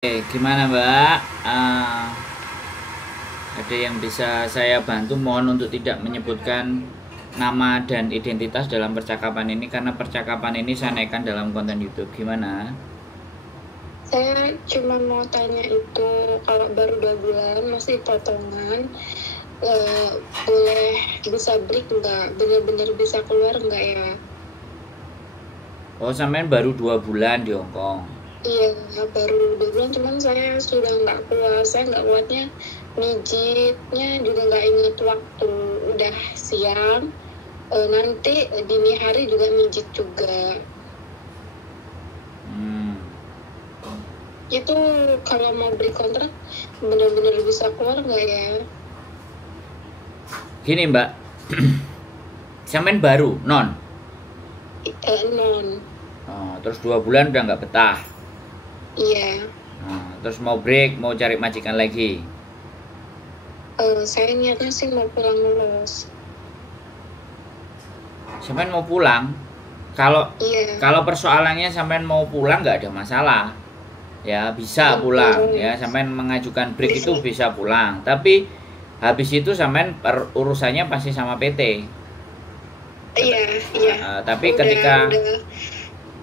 Gimana Mbak? Ada yang bisa saya bantu? Mohon untuk tidak menyebutkan nama dan identitas dalam percakapan ini, karena percakapan ini saya naikkan dalam konten YouTube. Gimana? Saya cuma mau tanya itu, kalau baru 2 bulan masih potongan, boleh bisa break nggak? Bener-bener bisa keluar nggak ya? Oh, sampean baru 2 bulan di Hong Kong. Iya, baru 2 bulan, cuman saya sudah nggak kuat. Saya nggak kuatnya mijitnya juga nggak inget waktu. Udah siang, nanti dini hari juga mijit juga. Itu kalau mau beri kontrak bener-bener bisa keluar nggak ya? Gini Mbak, sampean baru non. Non. Terus 2 bulan udah nggak betah. Iya. Terus mau break, mau cari majikan lagi. Saya niatnya sih mau pulang lulus. Sampean mau pulang? Iya. Kalau persoalannya sampean mau pulang nggak ada masalah. Ya bisa pulang ya, sampean mengajukan break itu bisa pulang, tapi habis itu sampean urusannya pasti sama PT. Iya. Tapi ketika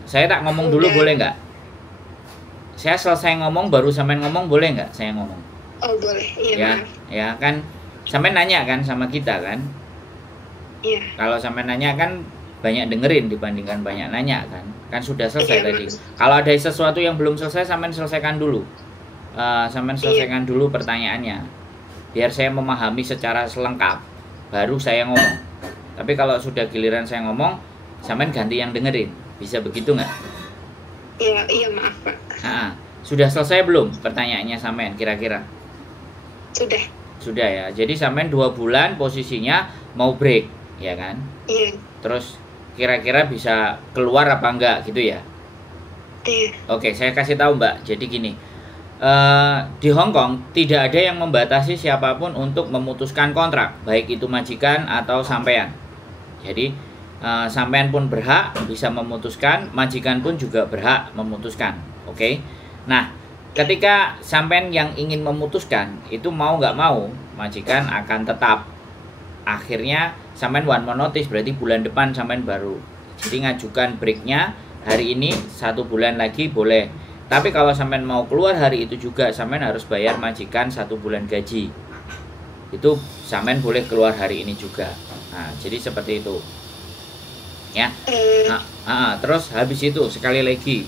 saya tak ngomong dulu boleh nggak? Saya selesai ngomong baru sampean ngomong, boleh nggak saya ngomong? Oh boleh, iya. Ya, ya kan sampean nanya kan sama kita kan? Iya. Kalau sampean nanya kan banyak dengerin dibandingkan banyak nanya kan sudah selesai tadi. Kalau ada sesuatu yang belum selesai, sampean selesaikan dulu. Selesaikan dulu pertanyaannya, biar saya memahami secara selengkap, baru saya ngomong. Tapi kalau sudah giliran saya ngomong, sampean ganti yang dengerin, bisa begitu nggak? Iya maaf Pak. Sudah selesai belum pertanyaannya sampean kira-kira? Sudah ya. Jadi sampean 2 bulan posisinya mau break, ya kan? Iya. Terus kira-kira bisa keluar apa enggak gitu ya? Iya. Oke, saya kasih tahu Mbak. Jadi gini, di Hong Kong tidak ada yang membatasi siapapun untuk memutuskan kontrak, baik itu majikan atau sampean. Jadi sampean pun berhak bisa memutuskan, majikan pun juga berhak memutuskan. Oke. Nah, ketika sampean yang ingin memutuskan itu mau nggak mau, majikan akan tetap. Akhirnya sampean one more notice, berarti bulan depan sampean baru. Jadi ngajukan breaknya hari ini, 1 bulan lagi boleh. Tapi kalau sampean mau keluar hari itu juga, sampean harus bayar majikan 1 bulan gaji. Itu sampean boleh keluar hari ini juga. Nah, jadi seperti itu. Ya. Terus habis itu sekali lagi,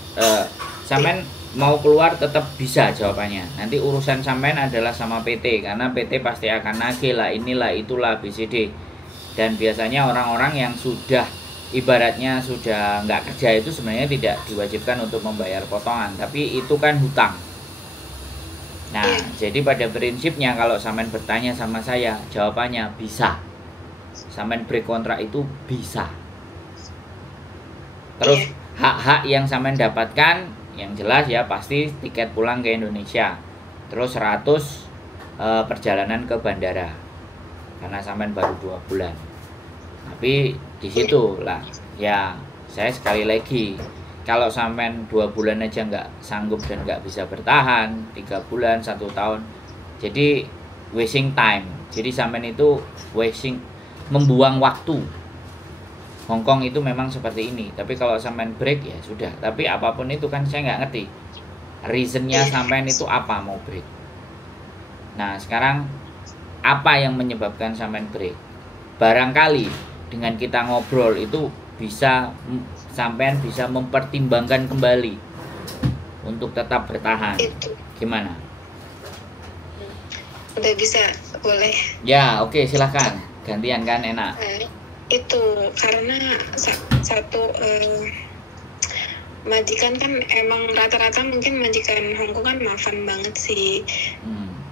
sampean mau keluar tetap bisa jawabannya. Nanti urusan sampean adalah sama PT, karena PT pasti akan nagih lah, inilah itulah BCD. Dan biasanya orang-orang yang sudah ibaratnya sudah nggak kerja itu sebenarnya tidak diwajibkan untuk membayar potongan, tapi itu kan hutang. Nah, jadi pada prinsipnya kalau sampean bertanya sama saya, jawabannya bisa. Sampean break kontrak itu bisa. Terus hak-hak yang sampean dapatkan yang jelas ya pasti tiket pulang ke Indonesia, terus 100 perjalanan ke bandara, karena sampean baru 2 bulan. Tapi di situ lah ya, saya sekali lagi, kalau sampean 2 bulan aja nggak sanggup dan nggak bisa bertahan 3 bulan 1 tahun, jadi wasting time. Jadi sampean itu membuang waktu. Hong Kong itu memang seperti ini. Tapi kalau sampean break ya sudah. Tapi apapun itu kan saya nggak ngerti reasonnya sampean itu apa mau break. Nah sekarang apa yang menyebabkan sampean break? Barangkali dengan kita ngobrol itu bisa sampean bisa mempertimbangkan kembali untuk tetap bertahan. Gimana? Udah bisa, boleh. Ya oke, silahkan. Gantian kan enak. Itu karena satu majikan kan emang rata-rata mungkin majikan Hong Kong kan maafan banget sih.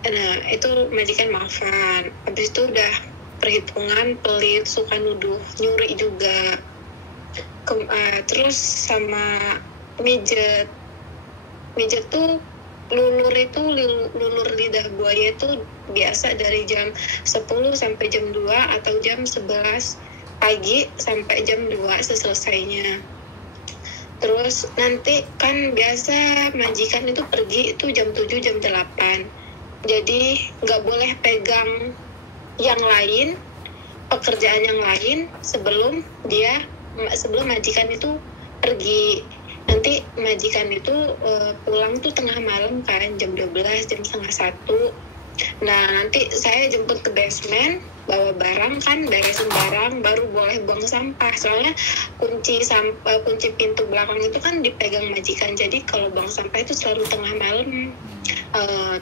Nah itu majikan maafan, habis itu udah perhitungan pelit, suka nuduh nyuri juga. Terus sama mijet tuh lulur lidah buaya itu biasa dari jam 10 sampai jam 2 atau jam 11 pagi sampai jam 2 selesainya. Terus nanti kan biasa majikan itu pergi itu jam 7 jam 8. Jadi nggak boleh pegang yang lain, pekerjaan yang lain sebelum majikan itu pergi. Nanti majikan itu pulang tuh tengah malam kan, jam 12, jam setengah 1. Nah nanti saya jemput ke basement, bawa barang kan, beresin barang, baru boleh buang sampah. Soalnya kunci pintu belakang itu kan dipegang majikan, jadi kalau buang sampah itu selalu tengah malam.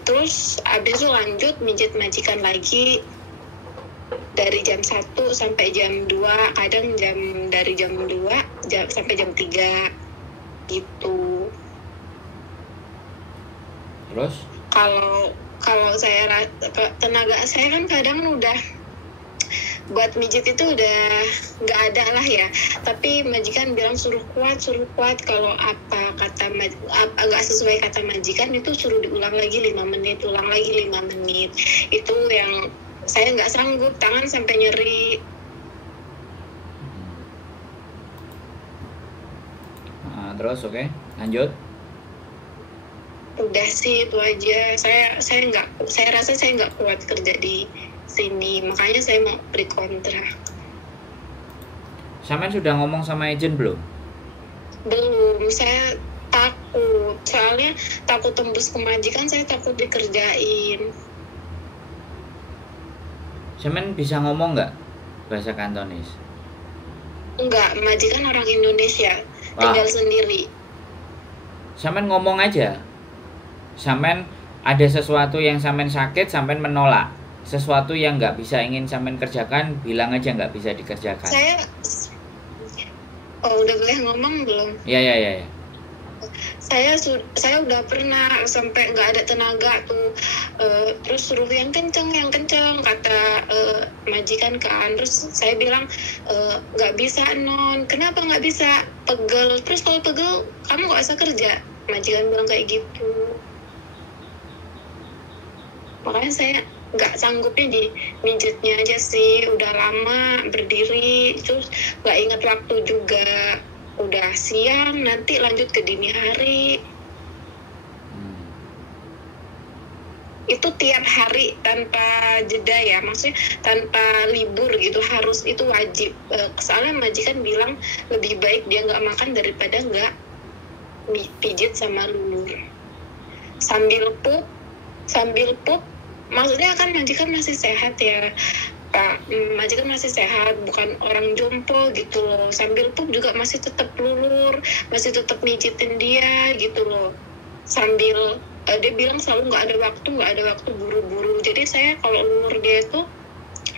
Terus abis itu lanjut mijit majikan lagi dari jam 1 sampai jam 2, kadang dari jam 2 sampai jam 3 gitu. Terus kalau tenaga saya kan kadang udah buat mijit itu udah nggak ada lah ya, tapi majikan bilang suruh kuat. Kalau nggak sesuai kata majikan itu suruh diulang lagi 5 menit, ulang lagi 5 menit. Itu yang saya nggak sanggup, tangan sampai nyeri. Terus oke, lanjut. Udah sih itu aja. Saya rasa saya nggak kuat kerja di sini, makanya saya mau beri kontra. Sampean sudah ngomong sama agent belum? Belum, saya takut. Soalnya takut tembus ke majikan, saya takut dikerjain. Sampean bisa ngomong nggak bahasa Kantonis? Enggak, majikan orang Indonesia, tinggal sendiri. Sampean ngomong aja. Sampean ada sesuatu yang sampean sakit, sampean menolak. Sesuatu yang nggak bisa ingin sampean kerjakan, bilang aja nggak bisa dikerjakan. Udah boleh ngomong belum? Ya. Saya udah pernah sampai nggak ada tenaga tuh, terus suruh yang kenceng kata majikan kan. Terus saya bilang nggak bisa non, kenapa nggak bisa, pegel. Terus kalau pegel kamu nggak usah kerja, majikan bilang kayak gitu. Makanya saya nggak sanggupnya di mijitnya aja sih, udah lama berdiri, terus nggak ingat waktu juga, udah siang nanti lanjut ke dini hari. Itu tiap hari tanpa jeda ya, maksudnya tanpa libur gitu, harus, itu wajib. Soalnya majikan bilang lebih baik dia nggak makan daripada nggak pijit sama lulur. Sambil pup maksudnya kan majikan masih sehat ya Pak, majikan masih sehat, bukan orang jompo gitu loh. Sambil pup juga masih tetap lulur, masih tetap mijitin dia gitu loh. Sambil dia bilang selalu nggak ada waktu buru-buru. Jadi saya kalau lulur dia itu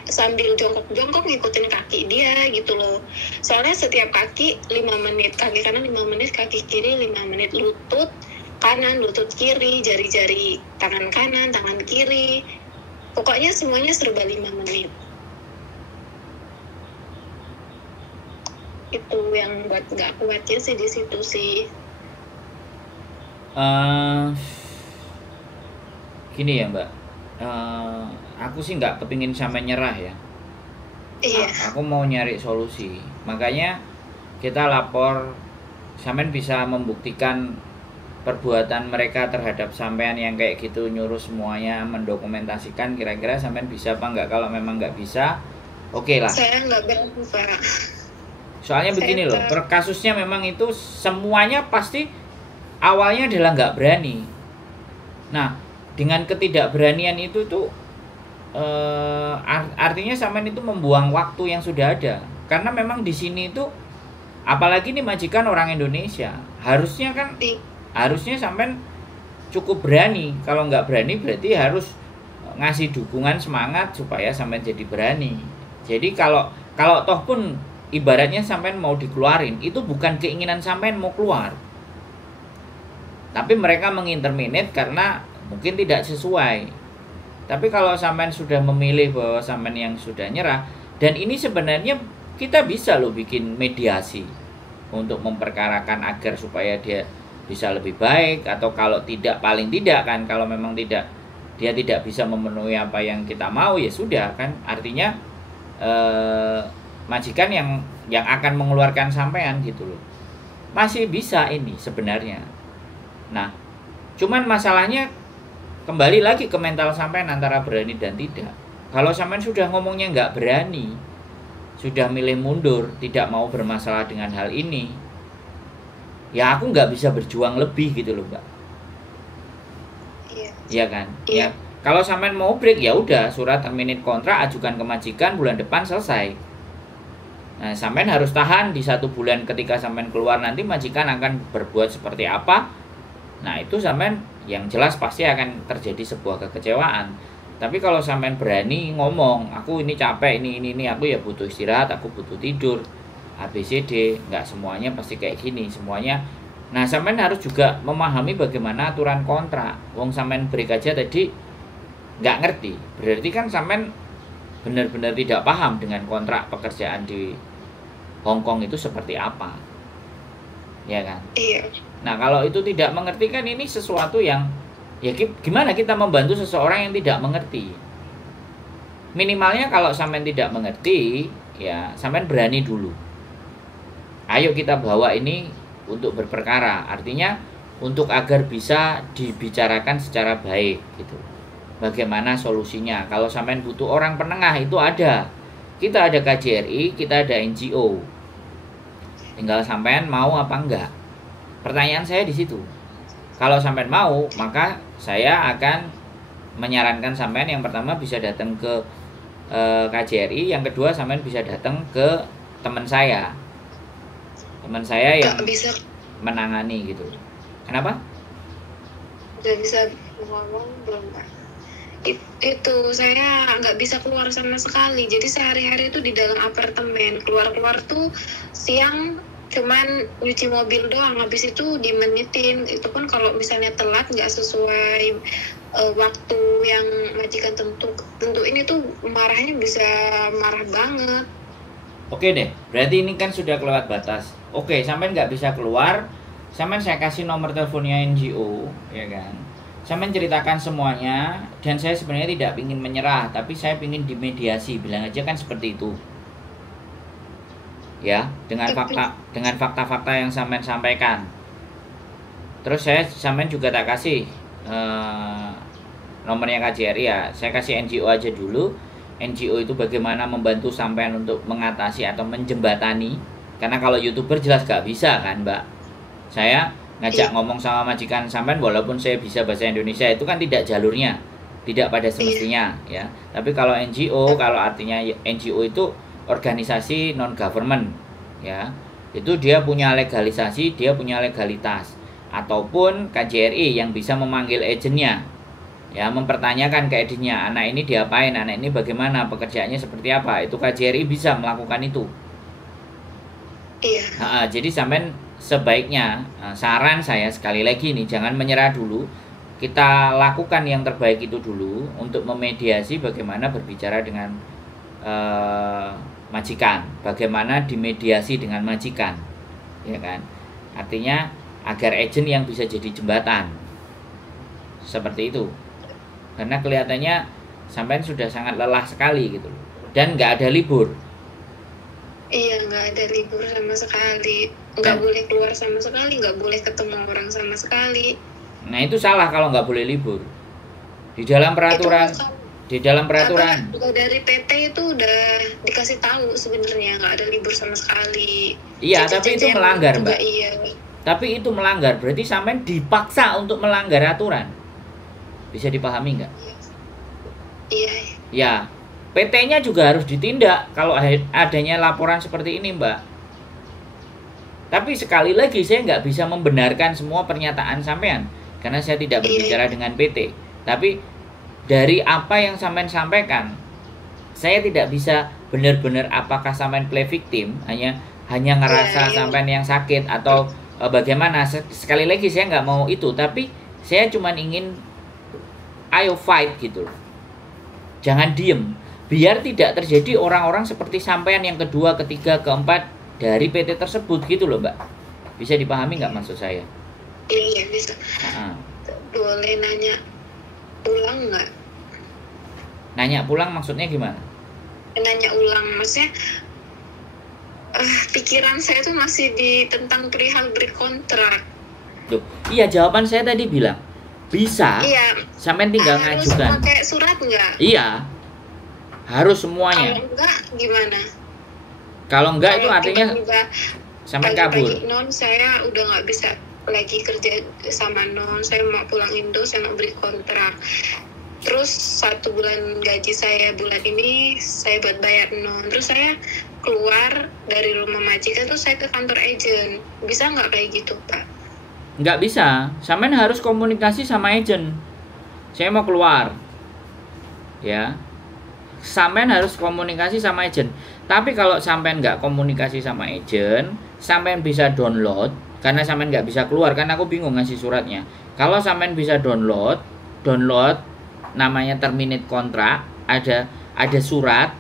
sambil jongkok ngikutin kaki dia gitu loh. Soalnya setiap kaki 5 menit, kaki kanan 5 menit, kaki kiri 5 menit, lutut kanan, lutut kiri, jari-jari tangan kanan, tangan kiri. Pokoknya semuanya serba 5 menit. Itu yang buat nggak kuatnya sih di situ sih. Gini ya Mbak, aku sih nggak kepingin sampai nyerah ya. Iya. Aku mau nyari solusi. Makanya kita lapor, sampean bisa membuktikan perbuatan mereka terhadap sampean yang kayak gitu, nyuruh semuanya, mendokumentasikan. Kira-kira sampean bisa apa enggak? Kalau memang nggak bisa, oke lah. Saya nggak berani Pak. Soalnya begini loh, kasusnya memang itu semuanya pasti awalnya adalah nggak berani. Nah, dengan ketidakberanian itu tuh artinya sampean itu membuang waktu yang sudah ada. Karena memang di sini itu, apalagi nih majikan orang Indonesia, harusnya sampean cukup berani. Kalau nggak berani berarti harus ngasih dukungan, semangat supaya sampean jadi berani. Jadi kalau toh pun ibaratnya sampean mau dikeluarin, itu bukan keinginan sampean mau keluar, tapi mereka menginterminate karena mungkin tidak sesuai. Tapi kalau sampean sudah memilih bahwa sampean yang sudah nyerah, dan ini sebenarnya kita bisa loh bikin mediasi untuk memperkarakan agar supaya dia bisa lebih baik, atau kalau tidak, paling tidak kan, kalau memang dia tidak bisa memenuhi apa yang kita mau, ya sudah kan, artinya majikan yang akan mengeluarkan sampean gitu loh. masih bisa ini sebenarnya. Nah, cuman masalahnya kembali lagi ke mental sampean antara berani dan tidak. Kalau sampean sudah ngomongnya nggak berani, sudah milih mundur, tidak mau bermasalah dengan hal ini, ya aku nggak bisa berjuang lebih gitu loh, Mbak. Iya kan? Iya. Ya. Kalau sampean mau break, ya udah, surat terminate kontrak, ajukan ke majikan, bulan depan selesai. Nah, sampean harus tahan di 1 bulan. Ketika sampean keluar nanti majikan akan berbuat seperti apa. Nah, itu sampean yang jelas pasti akan terjadi sebuah kekecewaan. Tapi kalau sampean berani ngomong, aku ini capek, ini, aku ya butuh istirahat, aku butuh tidur, ABCD, nggak semuanya pasti kayak gini, semuanya. Nah, sampean harus juga memahami bagaimana aturan kontrak. Wong sampean break aja tadi nggak ngerti, berarti kan sampean benar-benar tidak paham dengan kontrak pekerjaan di Hong Kong itu seperti apa, ya kan? Iya. Nah, kalau itu tidak mengerti kan ini sesuatu yang, ya gimana kita membantu seseorang yang tidak mengerti? Minimalnya kalau sampean tidak mengerti, ya sampean berani dulu. Ayo kita bawa ini untuk berperkara, artinya untuk agar bisa dibicarakan secara baik gitu. Bagaimana solusinya? Kalau sampean butuh orang penengah, itu ada. Kita ada KJRI, kita ada NGO. Tinggal sampean mau apa enggak. Pertanyaan saya di situ. Kalau sampean mau, maka saya akan menyarankan sampean yang pertama bisa datang ke KJRI, yang kedua sampean bisa datang ke teman saya. Teman saya yang bisa menangani gitu. Kenapa? Udah bisa ngomong belum, Pak? Itu saya nggak bisa keluar sama sekali, jadi sehari-hari itu di dalam apartemen. Keluar tuh siang cuman nyuci mobil doang, habis itu dimenitin. Itu pun kalau misalnya telat nggak sesuai waktu yang majikan tentu ini tuh marahnya bisa marah banget. Oke deh, berarti ini kan sudah kelewat batas. Oke, sampean nggak bisa keluar, sampean saya kasih nomor teleponnya NGO, ya kan? Sampean ceritakan semuanya, dan saya sebenarnya tidak ingin menyerah, tapi saya ingin dimediasi, bilang aja kan seperti itu. Ya, dengan fakta-fakta yang sampean sampaikan. Terus sampean juga tak kasih nomornya KJRI ya, saya kasih NGO aja dulu. NGO itu bagaimana membantu sampean untuk mengatasi atau menjembatani. Karena kalau YouTuber jelas gak bisa kan, Mbak. Saya ngajak ngomong sama majikan sampean walaupun saya bisa bahasa Indonesia, itu kan tidak jalurnya, tidak pada semestinya ya. Tapi kalau NGO, kalau artinya NGO itu organisasi non government ya, itu dia punya legalisasi, dia punya legalitas. Ataupun KJRI yang bisa memanggil agennya ya, mempertanyakan ke agennya, anak ini diapain, anak ini bagaimana, pekerjaannya seperti apa, itu KJRI bisa melakukan itu. Iya. Jadi sampean sebaiknya, saran saya sekali lagi nih, jangan menyerah dulu. Kita lakukan yang terbaik itu dulu untuk memediasi bagaimana berbicara dengan majikan, bagaimana dimediasi dengan majikan, ya kan? Artinya agar agent yang bisa jadi jembatan, seperti itu. Karena kelihatannya sampean sudah sangat lelah sekali gitu, dan nggak ada libur. Iya, nggak ada libur sama sekali, nggak boleh keluar sama sekali, nggak boleh ketemu orang sama sekali. Nah itu salah kalau nggak boleh libur. Di dalam peraturan, Juga dari PT itu udah dikasih tahu sebenarnya nggak ada libur sama sekali. Iya, tapi itu melanggar, Mbak. Iya. Tapi itu melanggar, berarti sampean dipaksa untuk melanggar aturan. Bisa dipahami nggak? Iya. Ya. PT-nya juga harus ditindak kalau adanya laporan seperti ini, Mbak. Tapi sekali lagi saya nggak bisa membenarkan semua pernyataan sampean karena saya tidak berbicara dengan PT. Tapi dari apa yang sampean sampaikan, saya tidak bisa benar-benar apakah sampean play victim, hanya ngerasa sampean yang sakit atau bagaimana. Sekali lagi saya nggak mau itu, tapi saya cuma ingin ayo fight gitu loh. Jangan diem. Biar tidak terjadi orang-orang seperti sampean yang kedua, ketiga, keempat dari PT tersebut gitu loh, Mbak. Bisa dipahami nggak maksud saya? Iya, bisa. Boleh nanya ulang nggak? Nanya pulang maksudnya gimana? Nanya ulang, maksudnya pikiran saya tuh masih di tentang perihal berkontrak. Loh, iya jawaban saya tadi bilang bisa. Iya. Sampean tinggal ngajukan. Harus pakai surat nggak? Iya. Harus semuanya. Kalau enggak gimana? Kalau enggak itu artinya sampean kabur. Non, saya udah nggak bisa lagi kerja sama non. Saya mau pulang Indo, saya mau beri kontrak. Terus 1 bulan gaji saya bulan ini saya buat bayar non. Terus saya keluar dari rumah majikan terus saya ke kantor agent. Bisa nggak kayak gitu, Pak? Nggak bisa. Sampean harus komunikasi sama agent. Saya mau keluar. Ya. Sampean harus komunikasi sama agent. Tapi kalau sampean nggak komunikasi sama agent, sampean bisa download. Karena sampean nggak bisa keluar, kan aku bingung ngasih suratnya. Kalau sampean bisa download namanya terminate kontrak, ada surat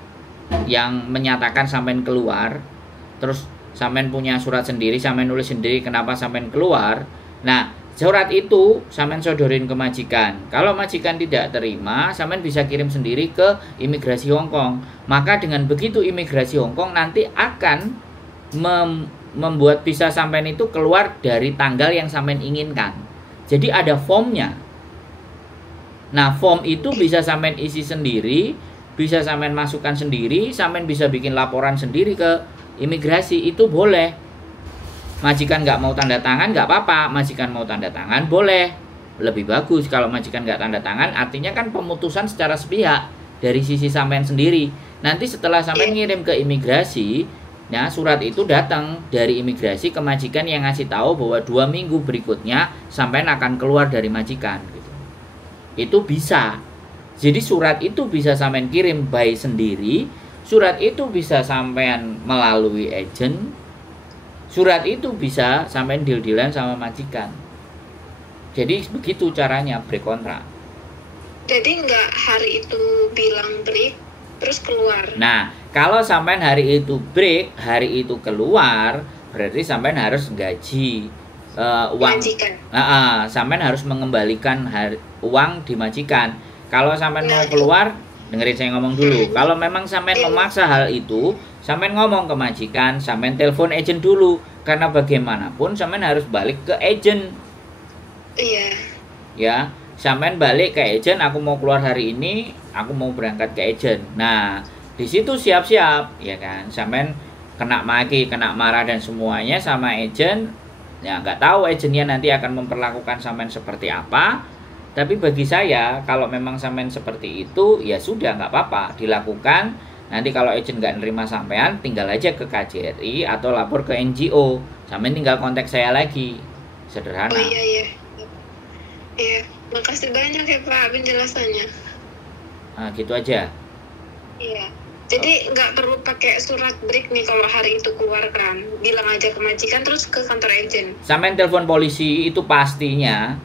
yang menyatakan sampean keluar, terus sampean punya surat sendiri, sampean nulis sendiri kenapa sampean keluar. Nah, surat itu sampean sodorin ke majikan. Kalau majikan tidak terima, sampean bisa kirim sendiri ke imigrasi Hong Kong. Maka dengan begitu imigrasi Hong Kong nanti akan membuat visa sampean itu keluar dari tanggal yang sampean inginkan. Jadi ada formnya. Nah, form itu bisa sampean isi sendiri, bisa sampean masukkan sendiri, sampean bisa bikin laporan sendiri ke imigrasi, itu boleh. Majikan nggak mau tanda tangan nggak apa-apa, majikan mau tanda tangan boleh. Lebih bagus kalau majikan nggak tanda tangan, artinya kan pemutusan secara sepihak dari sisi sampean sendiri. Nanti setelah sampean ngirim ke imigrasi, nah surat itu datang dari imigrasi ke majikan yang ngasih tahu bahwa 2 minggu berikutnya sampean akan keluar dari majikan. Itu bisa. Jadi surat itu bisa sampean kirim by sendiri, surat itu bisa sampean melalui agent, surat itu bisa sampean deal-dealan sama majikan. Jadi begitu caranya break kontrak. Jadi nggak hari itu bilang break terus keluar. Nah, kalau sampean hari itu break, hari itu keluar, berarti sampean harus gaji uang. Sampean harus mengembalikan uang di majikan. Kalau sampean mau keluar, dengerin saya ngomong dulu. Kalau memang sampean memaksa hal itu, sampean ngomong ke majikan, sampean telepon agent dulu. Karena bagaimanapun sampean harus balik ke agent. Iya. Ya, sampean balik ke agent, aku mau keluar hari ini, aku mau berangkat ke agent. Nah, di situ siap-siap, ya kan? Sampean kena maki, kena marah dan semuanya sama agent. Ya nggak tahu agentnya nanti akan memperlakukan sampean seperti apa. Tapi bagi saya kalau memang sampean seperti itu ya sudah nggak apa-apa dilakukan. Nanti kalau agent nggak nerima sampean tinggal aja ke KJRI atau lapor ke NGO. Sampean tinggal kontak saya lagi. Sederhana. Oh iya. Iya, makasih banyak ya Pak penjelasannya. Nah, gitu aja. Iya. Jadi nggak perlu pakai surat break nih kalau hari itu keluar kan. Bilang aja ke majikan terus ke kantor agent. Sampean telepon polisi itu pastinya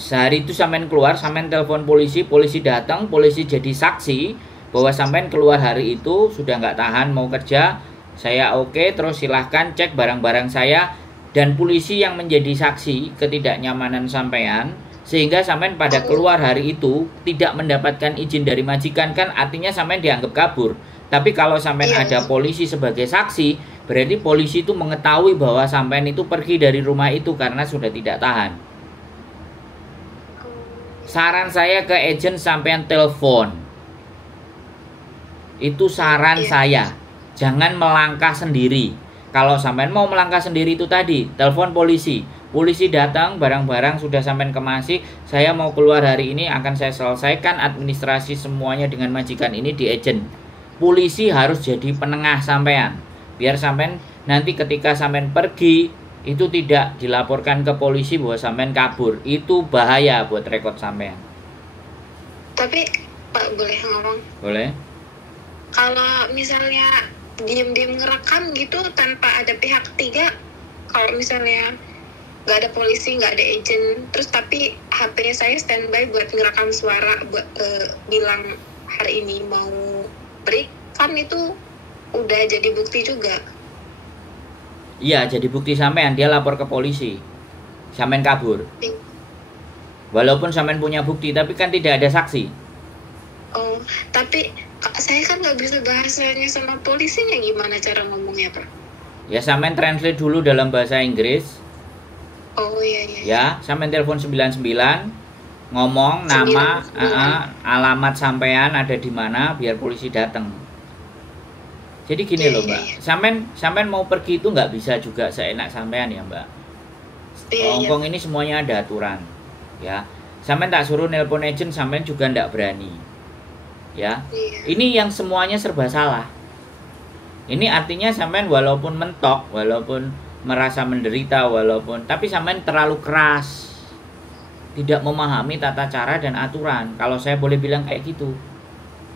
sehari itu sampean keluar, sampean telepon polisi, polisi datang, polisi jadi saksi bahwa sampean keluar hari itu sudah nggak tahan mau kerja. Saya oke, terus silahkan cek barang-barang saya dan polisi yang menjadi saksi ketidaknyamanan sampean. Sehingga sampean pada keluar hari itu tidak mendapatkan izin dari majikan kan artinya sampean dianggap kabur. Tapi kalau sampean ada polisi sebagai saksi, berarti polisi itu mengetahui bahwa sampean itu pergi dari rumah itu karena sudah tidak tahan. Saran saya ke agent sampean telepon. Itu saran saya. Jangan melangkah sendiri. Kalau sampean mau melangkah sendiri itu tadi, telepon polisi. Polisi datang, barang-barang sudah sampean kemasi, saya mau keluar hari ini, akan saya selesaikan administrasi semuanya dengan majikan ini di agent. Polisi harus jadi penengah sampean. Biar sampean nanti ketika sampean pergi, itu tidak dilaporkan ke polisi bahwa sampean kabur. Itu bahaya buat rekod sampean. Tapi, Pak boleh ngomong? Boleh. Kalau misalnya diem-diem ngerekam gitu tanpa ada pihak ketiga, kalau misalnya nggak ada polisi, nggak ada agent, terus tapi HP-nya saya standby buat ngerekam suara, buat bilang hari ini mau break, kan itu udah jadi bukti juga. Iya, jadi bukti sampean, dia lapor ke polisi, sampean kabur. Walaupun sampean punya bukti, tapi kan tidak ada saksi. Oh tapi saya kan nggak bisa bahasanya sama polisinya, gimana cara ngomongnya Pak? Ya sampean translate dulu dalam bahasa Inggris. Oh iya. Ya, sampean telepon 99, ngomong nama, alamat sampean ada di mana biar polisi datang. Jadi gini loh Mbak, sampean mau pergi itu nggak bisa juga seenak sampean ya Mbak. Hongkong ini semuanya ada aturan, ya. Sampean tak suruh nelpon agent, sampean juga ndak berani, ya. Ini yang semuanya serba salah. Ini artinya sampean walaupun mentok, walaupun merasa menderita, tapi sampean terlalu keras, tidak memahami tata cara dan aturan. Kalau saya boleh bilang kayak gitu.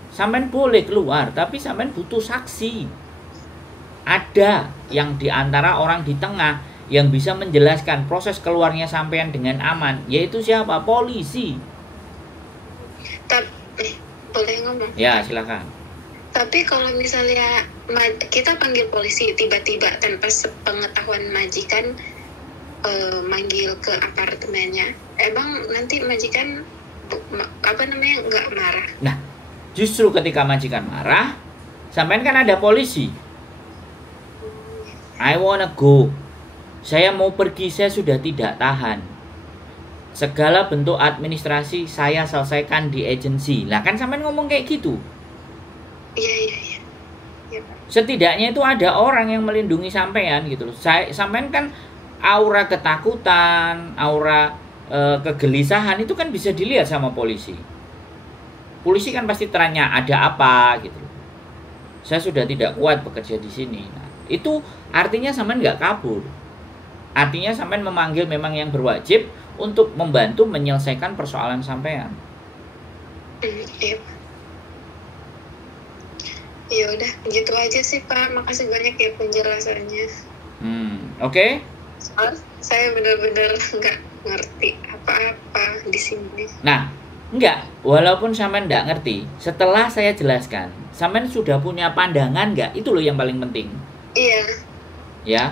Sampean boleh keluar, tapi sampean butuh saksi. Ada yang diantara orang di tengah yang bisa menjelaskan proses keluarnya sampean dengan aman, yaitu siapa? Polisi. Tapi boleh ngomong? Ya, silakan. Tapi kalau misalnya kita panggil polisi tiba-tiba tanpa sepengetahuan majikan, manggil ke apartemennya, emang nanti majikan nggak marah? Nah, justru ketika majikan marah, sampean kan ada polisi. I wanna go. Saya mau pergi, saya sudah tidak tahan. Segala bentuk administrasi saya selesaikan di agensi. Lah kan sampean ngomong kayak gitu. Iya. Setidaknya itu ada orang yang melindungi sampean gitu loh. Sampean kan aura ketakutan, aura kegelisahan itu kan bisa dilihat sama polisi. Polisi kan pasti tanya ada apa gitu loh. Saya sudah tidak kuat bekerja di sini. Nah, itu artinya sampean nggak kabur. Artinya sampean memanggil memang yang berwajib untuk membantu menyelesaikan persoalan sampean. Iya. Ya udah, gitu aja sih Pak. Makasih banyak ya penjelasannya. Oke. Soal saya benar-benar nggak ngerti apa-apa di sini. Nah, enggak, walaupun sampean nggak ngerti, setelah saya jelaskan, sampean sudah punya pandangan nggak? Itu loh yang paling penting. Iya. Ya.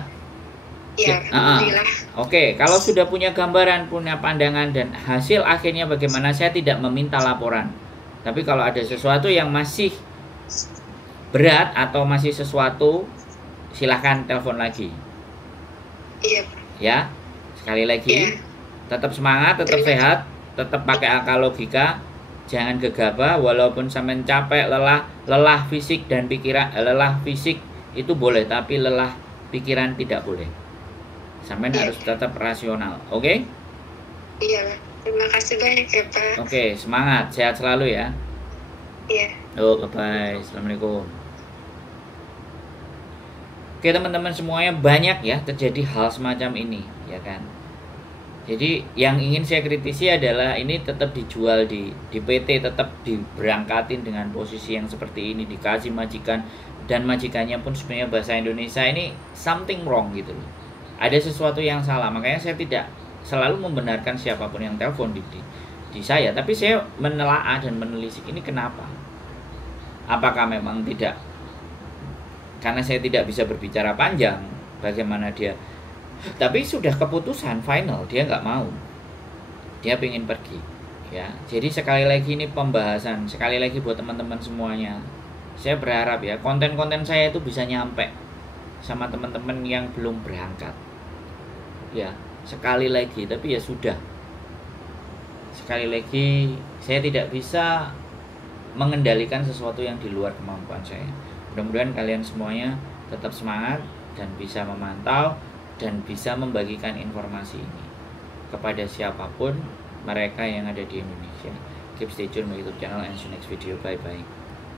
Iya, alhamdulillah. Oke, kalau sudah punya gambaran, punya pandangan, dan hasil akhirnya bagaimana, saya tidak meminta laporan. Tapi kalau ada sesuatu yang masih berat atau masih sesuatu, silahkan telepon lagi. Iya. Ya, sekali lagi, tetap semangat, tetap sehat, tetap pakai akal logika, jangan gegabah. Walaupun sampean capek, lelah fisik dan pikiran, lelah fisik itu boleh, tapi lelah pikiran tidak boleh. Sampean harus tetap rasional, oke? Iya, terima kasih banyak ya Pak. Oke, semangat, sehat selalu ya. Iya. Bye-bye, assalamualaikum. Oke teman-teman semuanya, banyak ya terjadi hal semacam ini, ya kan? Jadi yang ingin saya kritisi adalah ini tetap dijual di PT, tetap diberangkatin dengan posisi yang seperti ini, dikasih majikan, dan majikannya pun sebenarnya bahasa Indonesia. Ini something wrong gitu loh. Ada sesuatu yang salah, makanya saya tidak selalu membenarkan siapapun yang telepon di saya, tapi saya menelaah dan menelisik ini kenapa. Apakah memang tidak, karena saya tidak bisa berbicara panjang bagaimana dia, tapi sudah keputusan final, dia nggak mau, dia pengen pergi ya. Jadi sekali lagi ini pembahasan, sekali lagi buat teman-teman semuanya, saya berharap ya konten-konten saya itu bisa nyampe sama teman-teman yang belum berangkat ya. Sekali lagi, tapi ya sudah, sekali lagi saya tidak bisa mengendalikan sesuatu yang di luar kemampuan saya. Mudah-mudahan kalian semuanya tetap semangat dan bisa memantau dan bisa membagikan informasi ini kepada siapapun mereka yang ada di Indonesia. Keep stay tune my YouTube channel and see you next video. Bye bye.